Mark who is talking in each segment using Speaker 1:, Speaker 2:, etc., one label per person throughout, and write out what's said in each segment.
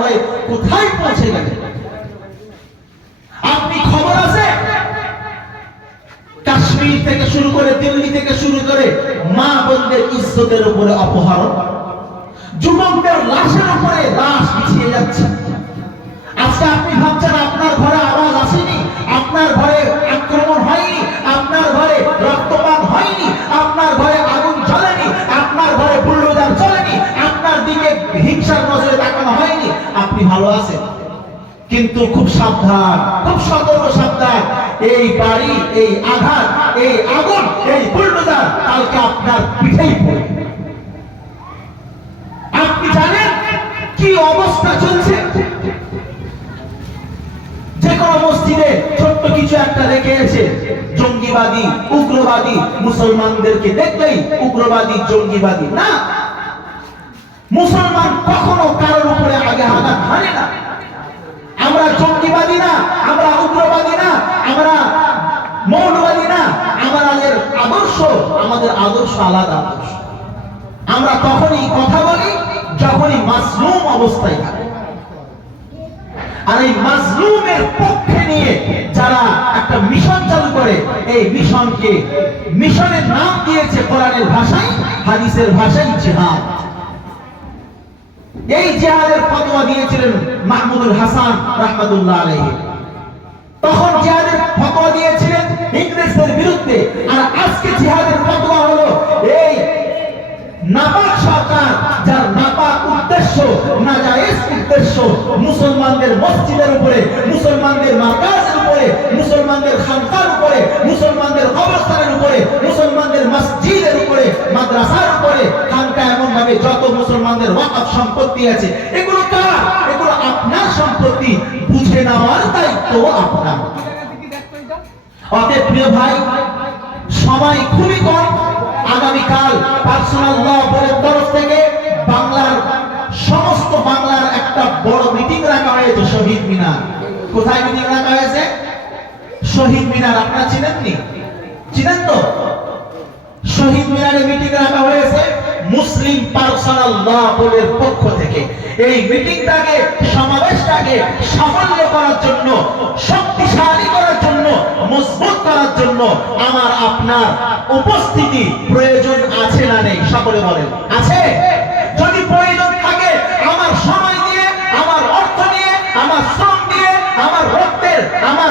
Speaker 1: হয়ে, কোথায় পৌঁছে গেলেন আপনি খবর আছে? কাশ্মীর থেকে শুরু করে দিল্লি থেকে শুরু করে মা বোনদের ইজ্জতের উপরে অপহরণ, যুবকদের লাশের উপরে লাশ বিছিয়ে যাচ্ছে। আজকে আপনি ভাবছেন আপনার ঘরে কিন্তু খুব সাবধান, খুব সতর্ক সাবধান। এই বাড়ি, এই আঘাত, এই আগুন, এই বুল্ডোজার কালকে আপনার পিঠেই পড়বে। আপনি জানেন কি অবস্থা চলছে? যে কোনো মসজিদে ছোট্ট কিছু একটা রেখে এসে জঙ্গিবাদী, উগ্রবাদী মুসলমানদেরকে দেখলেই উগ্রবাদী, জঙ্গিবাদী। না, মুসলমান কখনো কারোর উপরে আগে আঘাত হানে না। না আমরা উগ্রবাদী না আমরা মৌলবাদী না আমাদের আদর্শ আমাদের আদর্শ আলাদা আদর্শ। আমরা তখনই কথা বলি, যখনই অবস্থায় থাকে। আর এই মাজলুমের পক্ষে নিয়ে যারা একটা মিশন চালু করে, এই মিশনকে, মিশনের নাম দিয়েছে কোরআনের ভাষায়, হাদিসের ভাষায় জিহাদ। এই জিহাদের ফতোয়া দিয়েছিলেন মাহমুদুল হাসান রাহমাতুল্লাহ আলাইহি। তখন জিহাদের ফতোয়া দিয়েছিলেন ইংরেজদের বিরুদ্ধে। আর আজকে জিহাদের ফতোয়া হলো এই নাপাক সরকার, যার নাপাক উদ্দেশ্য, নাজায়েজ উদ্দেশ্য মুসলমানদের মসজিদের উপরে, মুসলমানদের মার্কাজের উপরে, মুসলমানদের খানকার উপরে, মুসলমানদের কবরস্থানের উপরে, মুসলমানদের মসজিদের উপরে, মাদ্রাসার উপরে খানকা সম্পত্তি আছে। এগুলো কার? এগুলো আপনার সম্পত্তি। বুঝে নেওয়ার দায়িত্ব আপনার। অতএব প্রিয় ভাই, সময় খুবই কম। আগামীকাল পার্সোনাল ল বোর্ডের তরফ থেকে বাংলার সমস্ত বাংলার একটা বড় মিটিং রাখা হয়েছে শহীদ মিনার। কোথায় মিটিং রাখা হয়েছে? শহীদ মিনার, আপনারা চিনেননি? চিনেন তো? শহীদ মিনারে মিটিং রাখা হয়েছে। মুসলিম পার্সোনাল ল বোর্ডের পক্ষ থেকে এই মিটিংটাকে, সমাবেশটাকে সাফল্য করার জন্য, শক্তিশালী করার জন্য, মজবুত করার জন্য আমার আপনার উপস্থিতি প্রয়োজন আছে না নেই। সকলে বলেন, আছে? যদি প্রয়োজন থাকে, আমার সময় দিয়ে, আমার অর্থ দিয়ে, আমার শ্রম দিয়ে, আমার রক্তের, আমার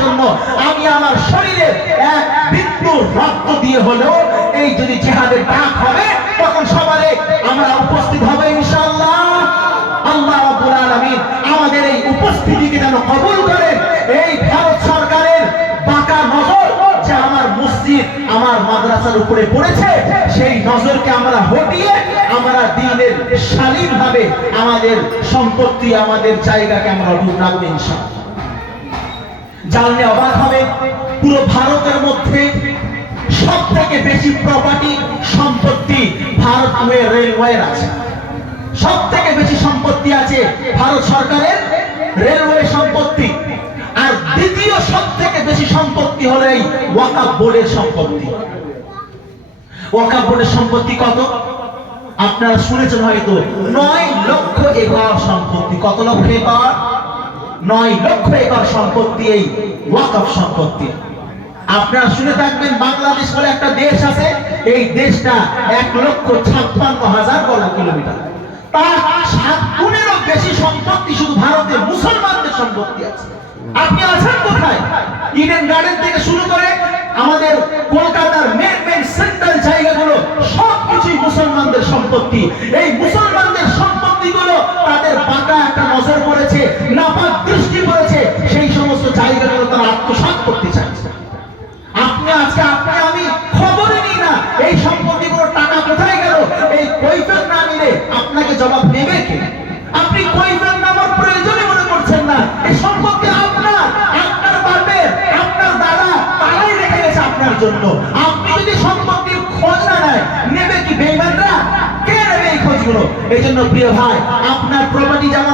Speaker 1: জন্য আমি আমার শরীরে এক বিন্দু রক্ত দিয়ে হলেও এই যদি জিহাদের ডাক হবে, তখন সবারে আমরা উপস্থিত হবে ইনশাআল্লাহ। আল্লাহ রাব্বুল আলামিন আমাদের এই উপস্থিতিকে যেন কবুল করে, এই ভারত সরকারের বাঁকা নজর যে আমার মসজিদ, আমার মাদ্রাসার উপরে পড়েছে, সেই নজরকে আমরা হটিয়ে আমরা দিনের শালীন ভাবে আমাদের সম্পত্তি, আমাদের জায়গাকে আমরা অটুট রাখব ইনশাআল্লাহ। জানলে অবাক হবে, পুরো ভারতের মধ্যে সব থেকে বেশি প্রপার্টি সম্পত্তি ভারত রেলওয়ের আছে। সব থেকে বেশি সম্পত্তি আছে ভারত সরকারের রেলওয়ে সম্পত্তি। আর দ্বিতীয় সব থেকে বেশি সম্পত্তি হলো এই ওয়াকাফ বোর্ডের সম্পত্তি। ওয়াকাফ বোর্ডের সম্পত্তি কত? আপনারা শুনেছেন হয়তো, নয় লক্ষ একর সম্পত্তি। কত লক্ষ একর? নয় লক্ষ একর সম্পত্তি এই ওয়াকফ সম্পত্তি আপনারা শুনে থাকবেন, বাংলাদেশ বলে একটা দেশ আছে, এই দেশটা এক লক্ষ ছাপ্পান্ন হাজার বর্গ কিলোমিটার। তার সাত গুণেরও বেশি সম্পত্তি শুধু ভারতের মুসলমানদের সম্পত্তি আছে। আপনি আছেন কোথায়? ইডেন গার্ডেন থেকে শুরু করে আমাদের কলকাতার মেন মেন সেন্ট্রাল জায়গাগুলো সবকিছুই মুসলমানদের সম্পত্তি। এই মুসলমানদের নাপাক দৃষ্টি পড়েছে, সেই সমস্ত জায়গাগুলো তারা আত্মসাত করতে চাইছে। আপনি আজকে, আপনি আমি খবরই নিই না, এই সম্পত্তিগুলোর টাকা কোথায় গেল, এই কৈফের না নিলে আপনাকে জবাব নেবে কে? আপনি কৈফের নামার প্রয়োজনে মনে করছেন না, এই সম্পত্তি আপনার আপনার বাপের, আপনার দাদা, তারাই রেখে গেছে আপনার জন্য। আপনি যদি সম্পত্তি খোঁজ না নেয় নেবে কি বেইমানরা? কে নেবে এই খোঁজগুলো? এই জন্য প্রিয় ভাই, আপনার প্রপার্টি যেমন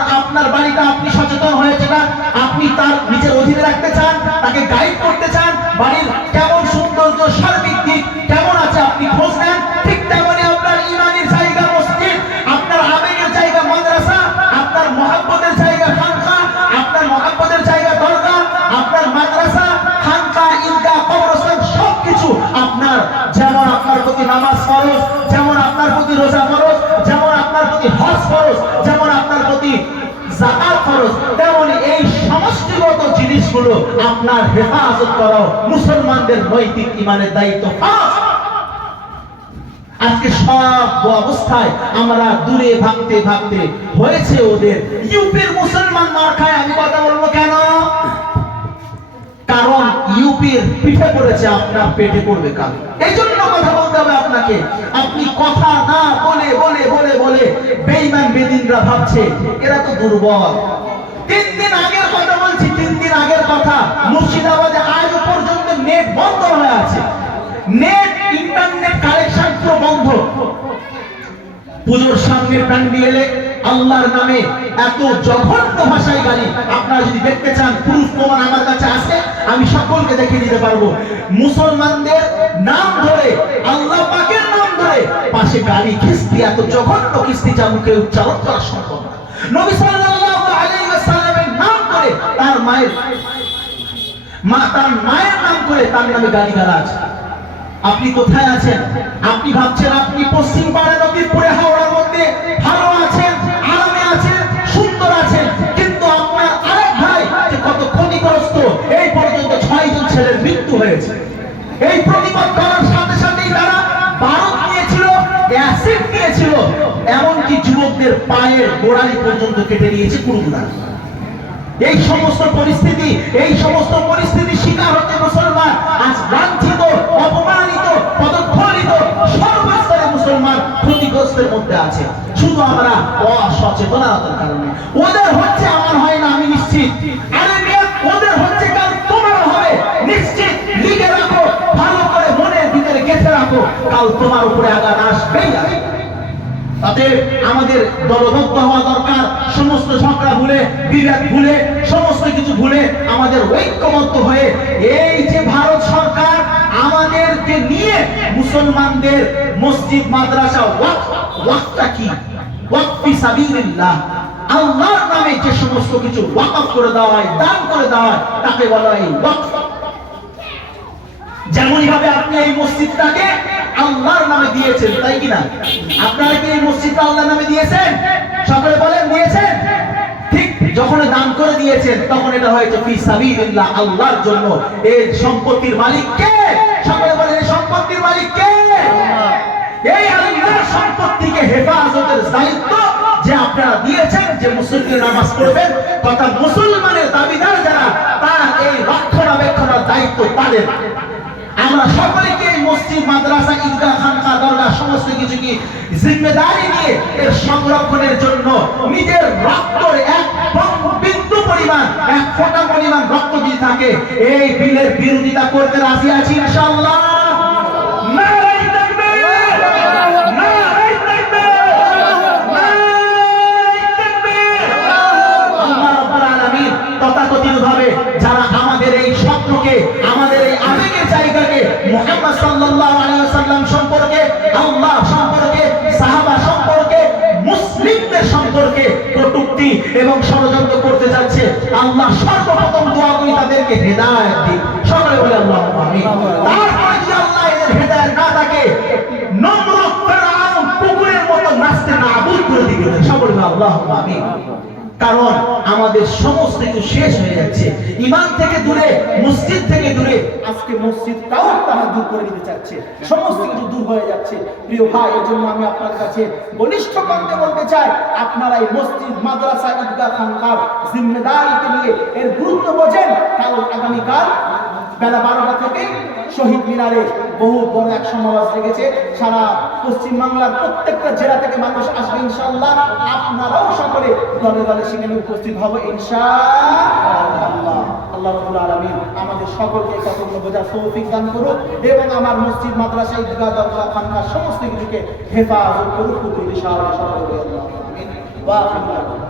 Speaker 1: সচেতন হয়েছে না? আপনি তার নিজের অধীনে রাখতে চান? তাকে গাইড আপনার হেফাজত করাও মুসলমানদের নৈতিক ইমানের দায়িত্ব আজকে সব অবস্থায় আমরা দূরে ভাবতে ভাবতে হয়েছে ওদের। ইউপির মুসলমান মার খায় আমি কথা বলব কেন? কারণ ইউপির পিঠে পড়েছে, আপনার পেটে পড়বে কাল। এই জন্য কথা বলতে হবে আপনাকে। আপনি কথা না বলে বলে বলে বলে বেইমান বেদিনরা ভাবছে, এরা তো দুর্বল। দিন আগের কথা, মুর্শিদাবাদে আজও পর্যন্ত নেট বন্ধ হয়ে আছে। নেট ইন্টারনেট কালেকশন পুরো বন্ধ। পুজোর সামনে প্যান্ডেলে আল্লাহর নামে এত জঘন্য ভাষায় গালি। আপনারা যদি দেখতে চান পুরুষ প্রমাণ আমার কাছে আছে, আমি সকলকে দেখে দিতে পারব। মুসলমানদের নাম ধরে, আল্লাহ পাকের নাম ধরে পাশে গালি, খিস্তি, এত জঘন্য খিস্তি মুখে উচ্চারণ করা সম্ভব না। নবী সাল্লাল্লাহু করে তার মায়ের মা, তার মায়ের নাম করে তার নামে গালি গালাজ আপনি কোথায় আছেন? আপনি ভাবছেন আপনি পশ্চিম পাড়া নদীর পরে হাওড়ার মধ্যে ভালো আছেন, আরামে আছেন, সুন্দর আছেন, কিন্তু আপনার আরেক ভাই যে কত ক্ষতিগ্রস্ত, এই পর্যন্ত ছয় জন ছেলের মৃত্যু হয়েছে। এই প্রতিবাদ করার সাথে সাথেই তারা ভারত নিয়েছিল অ্যাসিড নিয়েছিল এমনকি যুবকদের পায়ের গোড়ালি পর্যন্ত কেটে নিয়েছে কুড়গুলা এই সমস্ত পরিস্থিতি, এই সমস্ত পরিস্থিতি শিকার হতে মুসলমান। আজ লাঞ্ছিত, অপমানিত পদক্ষলিত সর্বস্তরে মুসলমান ক্ষতিগ্রস্তের মধ্যে আছে। শুধু আমরা অসচেতনতার কারণে। ওদের হচ্ছে আমার হয় না, আমি নিশ্চিত। আরে ওদের হচ্ছে কাল তোমার হবে। নিশ্চিত, লিখে রাখো, ভালো করে মনের ভিতরে গেঁথে রাখো। কাল তোমার উপরে আঘাত আসবেই আসবে আমাদের দলবদ্ধ হওয়া দরকার, সমস্ত ঝগড়া ভুলে বিভেদ ভুলে, সমস্ত কিছু ভুলে আমাদের ঐক্যবদ্ধ হয়ে এই যে ভারত সরকার আমাদেরকে নিয়ে মুসলমানদের মসজিদ, মাদ্রাসা ওয়াকফটা কি? ওয়াকফি আল্লাহর নামে যে সমস্ত কিছু ওয়াকফ করে দেওয়া হয়, দান করে দেওয়া হয়, তাকে বলা হয় যেমনই ভাবে আপনি এই মসজিদটাকে আল্লাহর নামে দিয়েছেন, তাই কিনা আপনারা কি এই মসজিদটা আল্লাহর নামে দিয়েছেন? সকলে বলেন, দিয়েছেন। যখন দান করে দিয়েছেন, তখন এটা হয়েছে, ফি সাবিলিল্লাহ, আল্লাহর জন্য। এই সম্পত্তির মালিক কে? সকলে বলেন এই সম্পত্তির মালিক কে? এই আল্লাহর সম্পত্তিকে হেফাজতের দায়িত্ব যে আপনারা দিয়েছেন, যে মুসলিমের নামাজ পড়বেন, তথা মুসলমানের দাবিদার যারা, তার এই রক্ষণাবেক্ষণের দায়িত্ব তাদের আমরা সকলকে মসজিদ, মাদ্রাসা, ঈদগাহ খানকা দরগা সমস্ত কিছু কি জিম্মেদারি নিয়ে এর সংরক্ষণের জন্য নিজের রক্তের এক বিন্দু পরিমাণ, এক ফোঁটা পরিমাণ রক্ত দিয়ে থাকে। এই বিলের বিরোধিতা করতে রাজি আছি ইনশাআল্লাহ। নারায়ে এবং ষড়যন্ত্র করতে যাচ্ছে আল্লাহ সর্বপ্রথম দোয়া করি তাদেরকে হেদায়ত দিন। সকলে বলে, আল্লাহ আমি তারপরে যদি আল্লাহ এদের হেদায়ত না থাকে, নম্র কুকুরের মতো নাচতে না আবুল করে দিবে। সকলে আল্লাহ আমিন। কারণ আমাদের সমস্ত কিছু শেষ হয়ে যাচ্ছে। ইমান থেকে দূরে, মসজিদ থেকে দূরে,
Speaker 2: আজকে মসজিদটাও তারা দূর করে দিতে চাচ্ছে। সমস্ত কিছু দূর হয়ে যাচ্ছে। প্রিয় ভাই এর জন্য আমি আপনার কাছে বলিষ্ঠ কণ্ঠে বলতে চাই, আপনারা এই মসজিদ, মাদ্রাসা, ঈদগাহ খানকার জিম্মেদারিকে নিয়ে এর গুরুত্ব বোঝেন। কারণ আগামীকাল বেলা বারোটা থেকে শহীদ মিনারে বহু বড় এক সমাবেশ লেগেছে। সারা পশ্চিম বাংলার প্রত্যেকটা জেলা থেকে মানুষ আসবে ইনশাআল্লাহ। আপনারাও সকলে দলে দলে সেখানে উপস্থিত হবে ইনশাআল্লাহ। আল্লাহ রাব্বুল আলামিন আমাদের সকলকে তৌফিক দান করুক এবং আমার মসজিদ, মাদ্রাসা, ঈদগাহ দরগা সমস্ত কিছুকে হেফাজত করুক আল্লাহ। আমিন। আখিরু